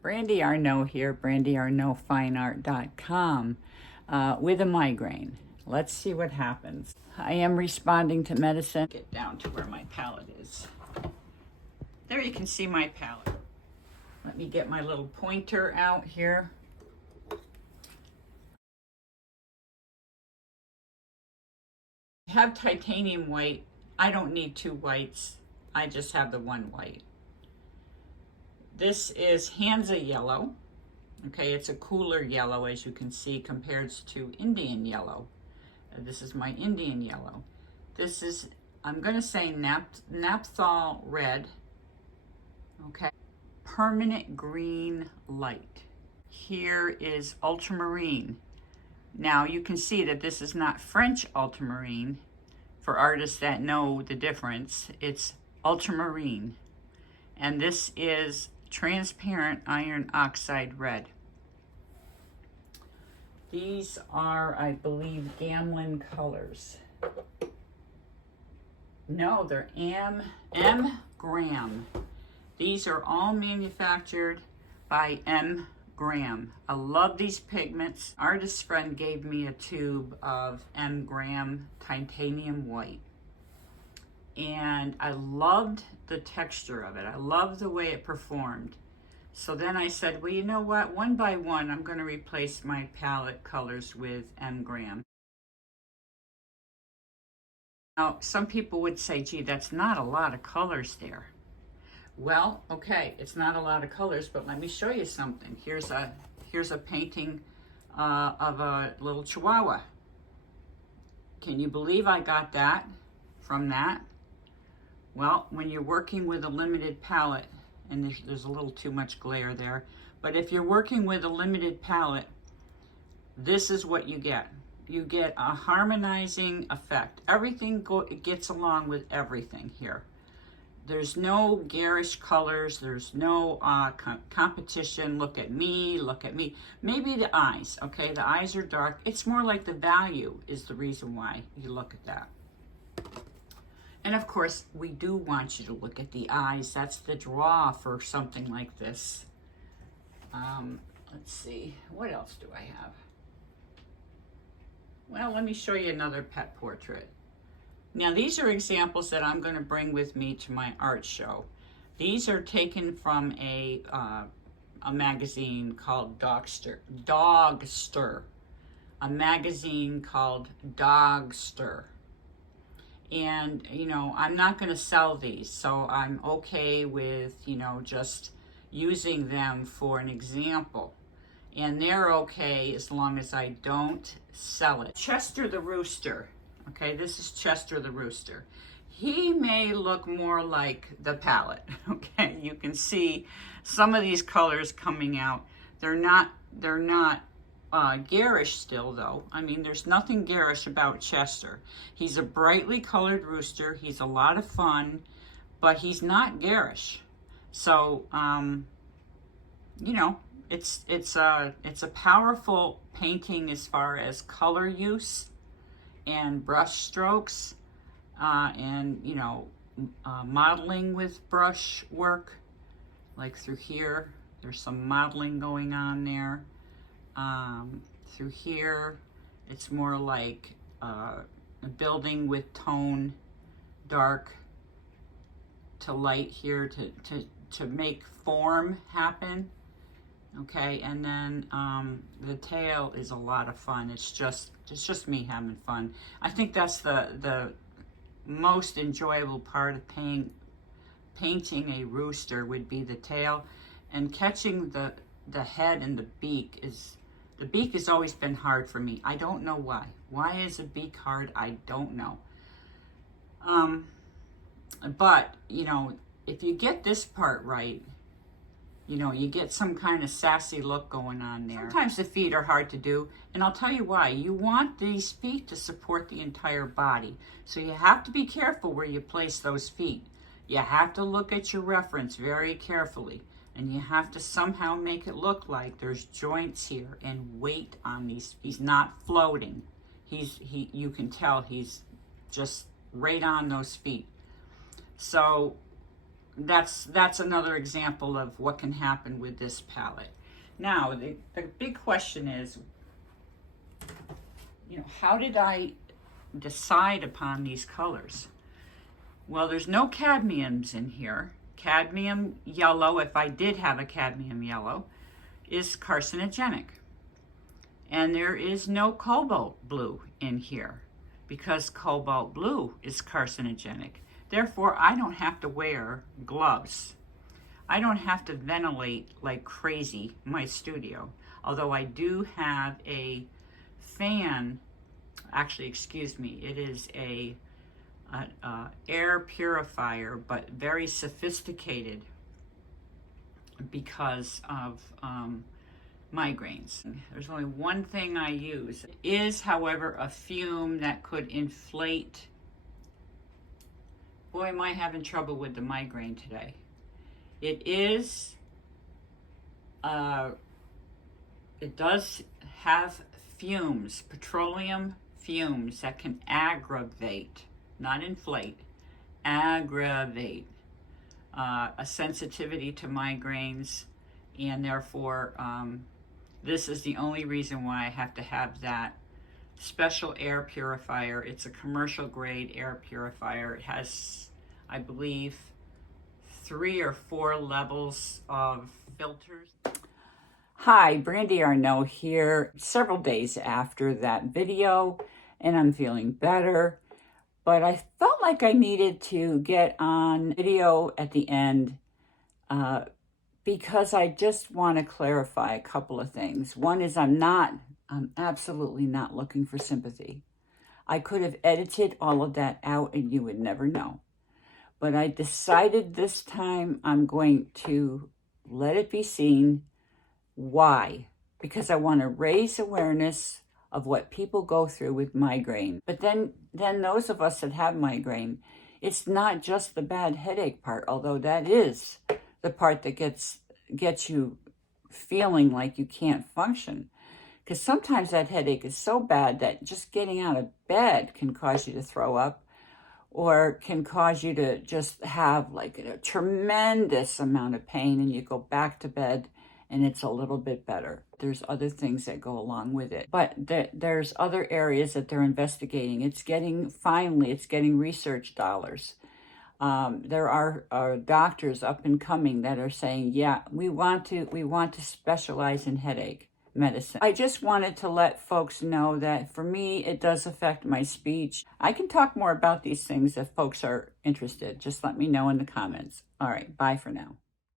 Brandy Arnault here, brandyarnaultfineart.com, with a migraine. Let's see what happens. I am responding to medicine. Get down to where my palette is. There you can see my palette. Let me get my little pointer out here. I have titanium white. I don't need two whites. I just have the one white. This is Hansa yellow. Okay, it's a cooler yellow, as you can see, compared to Indian yellow. This is my Indian yellow. This is, I'm going to say naphthol red. Okay, permanent green light. Here is ultramarine. Now you can see that this is not French ultramarine. For artists that know the difference, it's ultramarine. And this is transparent iron oxide red. These are, I believe, Gamlin colors. No, they're M Graham. These are all manufactured by M Graham. I love these pigments. Artist friend gave me a tube of M Graham titanium white. And I loved the texture of it. I loved the way it performed. So then I said, well, you know what? One by one, I'm going to replace my palette colors with M Graham. Now, some people would say, gee, that's not a lot of colors there. Well, okay, it's not a lot of colors, but let me show you something. Here's a painting of a little chihuahua. Can you believe I got that from that? Well, when you're working with a limited palette, and there's a little too much glare there, but if you're working with a limited palette, this is what you get. You get a harmonizing effect. Everything gets along with everything here. There's no garish colors. There's no competition. Look at me, look at me. Maybe the eyes, okay? The eyes are dark. It's more like the value is the reason why you look at that. And of course, we do want you to look at the eyes. That's the draw for something like this. Let's see, what else do I have? Well, let me show you another pet portrait. Now, these are examples that I'm going to bring with me to my art show. These are taken from a magazine called Dogster. A magazine called Dogster. And, you know, I'm not going to sell these, so I'm okay with, you know, just using them for an example. And they're okay as long as I don't sell it. Chester the Rooster. Okay, this is Chester the Rooster. He may look more like the palette. Okay, you can see some of these colors coming out. They're not garish still, though. I mean, there's nothing garish about Chester. He's a brightly colored rooster. He's a lot of fun, but he's not garish. So, you know, it's a powerful painting as far as color use and brush strokes, and, you know, modeling with brush work, like through here. There's some modeling going on there. Through here, it's more like a building with tone, dark to light here to make form happen. Okay, and then the tail is a lot of fun. It's just me having fun. I think that's the most enjoyable part of painting a rooster would be the tail, and catching the head and the beak is. The beak has always been hard for me. I don't know why. Why is a beak hard? I don't know. But, you know, if you get this part right, you know, you get some kind of sassy look going on there. Sometimes the feet are hard to do, and I'll tell you why. You want these feet to support the entire body. So you have to be careful where you place those feet. You have to look at your reference very carefully. And you have to somehow make it look like there's joints here and weight on these. He's not floating. You can tell he's just right on those feet. So that's another example of what can happen with this palette. Now, the big question is, how did I decide upon these colors? Well, there's no cadmiums in here. Cadmium yellow, if I did have a cadmium yellow, is carcinogenic. And there is no cobalt blue in here because cobalt blue is carcinogenic. Therefore, I don't have to wear gloves. I don't have to ventilate like crazy my studio. Although I do have a fan, actually, excuse me, it is a air purifier, but very sophisticated because of migraines. There's only one thing I use. It is, however, a fume that could inflate. Boy, am I having trouble with the migraine today. It is, it does have fumes, petroleum fumes that can aggravate, not inflate, aggravate a sensitivity to migraines, and therefore this is the only reason why I have to have that special air purifier. It's a commercial grade air purifier. It has, I believe, 3 or 4 levels of filters. Hi, Brandy Arnault here, several days after that video, and I'm feeling better. But I felt like I needed to get on video at the end because I just want to clarify a couple of things. One is I'm absolutely not looking for sympathy. I could have edited all of that out and you would never know. But I decided this time I'm going to let it be seen. Why? Because I want to raise awareness of what people go through with migraine. But then those of us that have migraine, it's not just the bad headache part, although that is the part that gets you feeling like you can't function. Because sometimes that headache is so bad that just getting out of bed can cause you to throw up, or can cause you to just have like a tremendous amount of pain and you go back to bed and it's a little bit better. There's other things that go along with it. But there's other areas that they're investigating. It's getting research dollars. There are doctors up and coming that are saying, yeah, we want to specialize in headache medicine. I just wanted to let folks know that for me, it does affect my speech. I can talk more about these things if folks are interested. Just let me know in the comments. All right, bye for now.